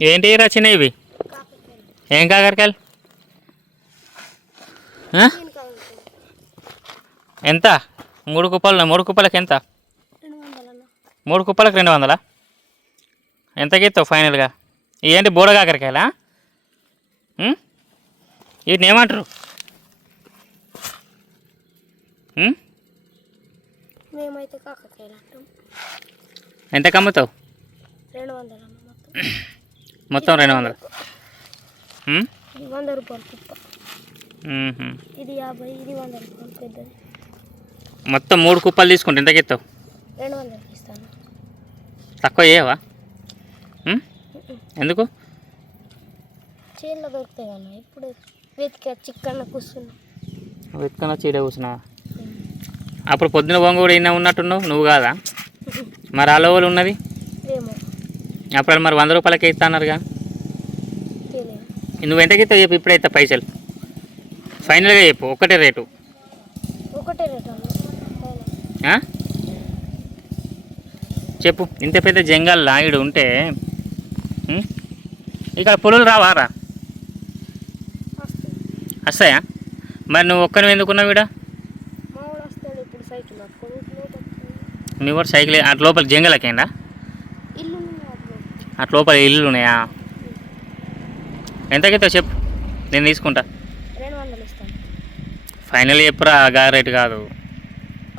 ఏంటి రచన ఇవి? ఏం కాకరకాయలు? ఎంత? 3 కుప్పలు, 3 కుప్పలకి ఎంత? 3 కుప్పలకు 200. ఎంతకి ఇస్తావు ఫైనల్గా? ఏంటి బూడ కాకరకాయలా? వీటిని ఏమంటారు? మేమైతే కాకరకాయలు అంటాం. ఎంతకు అమ్ముతావు? 200 మొత్తం 200. 100 రూపాయలు కుప్ప. ఇది 50, ఇది 100 రూపాయలు పెద్దది. మొత్తం 3 కుప్పలు తీసుకుంటే ఎంతకి ఇస్తావు? 200 ఇస్తాను. తక్కువ చేయవా? ఎందుకు? చేనులో దొరుకుతాయి కన్నా. ఇప్పుడు వెతికా చిక్కన్న కూర్చున్నా. వెతుకన్నా చీడ కూర్చున్నా. అప్పుడు పొద్దున బొంగ కూడా ఇన్న ఉన్నట్టున్నావు, నువ్వు కాదా? మరి ఆ లోవలు ఉన్నది ఏమో. అప్పుడు మరి 100 రూపాయలకే ఇస్తా అన్నారుగా. నువ్వు ఎంతకి ఇస్తావు చెప్పు, ఇప్పుడైతే పైసలు ఫైనల్గా చెప్పు. ఒకటే రేటు. ఒకటే రేటు చెప్పు. ఇంత పెద్ద జంగల్ ఈడు ఉంటే ఇక్కడ పులులు రావారా? వస్తాయా? మరి నువ్వు ఒక్కరిని ఎందుకున్నావు ఈడ? మీ కూడా సైకిల్ అటు లోపల జంగలకేండా? అటు లోపల ఇల్లు ఉన్నాయా? ఎంతకైతే చెప్పు, నేను తీసుకుంటా. ఫైనల్ చెప్పురా, గా రేటు కాదు.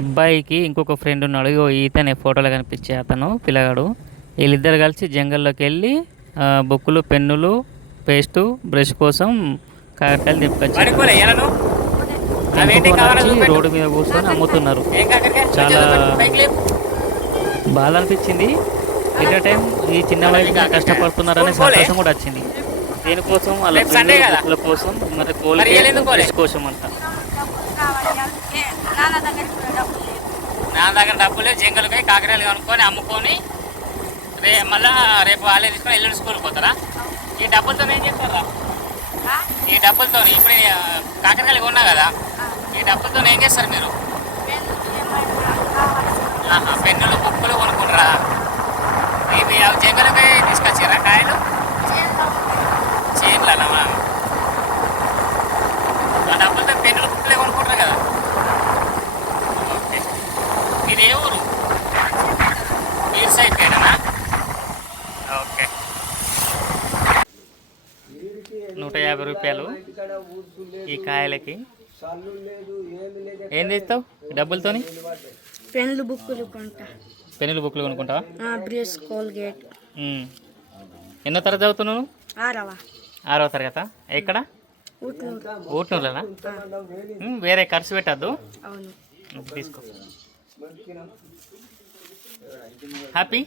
అబ్బాయికి ఇంకొక ఫ్రెండ్ ఉన్నాడు, ఈతనే ఫోటోలో కనిపించే అతను పిల్లగాడు. వీళ్ళిద్దరు కలిసి జంగల్లోకి వెళ్ళి బుక్కులు, పెన్నులు, పేస్టు, బ్రష్ కోసం కాకరకాయలు తెప్పుకొచ్చి రోడ్డు మీద కూర్చొని అమ్ముతున్నారు. చాలా బాధ అనిపించింది. ఎట్ టైం ఈ చిన్న వయసులో కష్టపడుతున్నారనే సంతోషం కూడా వచ్చింది. దేనికోసం? వాళ్ళ బుక్కుల కోసం, మరి బ్రష్ కోసం అంట. నా దగ్గర డబ్బులే, జంగలకై కాకరకాయలు కొనుక్కొని అమ్ముకొని మళ్ళీ రేపు వాళ్ళే తీసుకొని ఎల్లుండి స్కూల్కి పోతారా? ఈ డబ్బులతో ఏం చేస్తారా? ఈ డబ్బులతో ఇప్పుడు కాకరకాయలు కొన్నా కదా, ఈ డబ్బులతో ఏం చేస్తారు మీరు? పెన్నులు, బుక్కులు కొనుక్కుంటారా? ఇవి జంగలకై తీసుకొచ్చారా కాయలు? చేనులమ్మా. ఆ డబ్బులతో పెన్నులు, బుక్కులే కొనుక్కుంటారు కదా. ఓకే. ఇది ఏ ఊరు? మీరు సైడ్ పేడనా? ఓకే. 150 రూపాయలు ఈ కాయలకి. ఏం చేస్తావు డబ్బులతోని? పెన్నులు, బుక్కులు కొంటా. పెన్నులు, బుక్కులు కొనుక్కుంటావా? Brush, Colgate. ఎన్నో తరగతి చదువుతున్నావు? 6వ తరగతా? ఎక్కడ? ఊట్నూరులోనా? వేరే ఖర్చు పెట్టద్దు, తీసుకో. హ్యాపీ?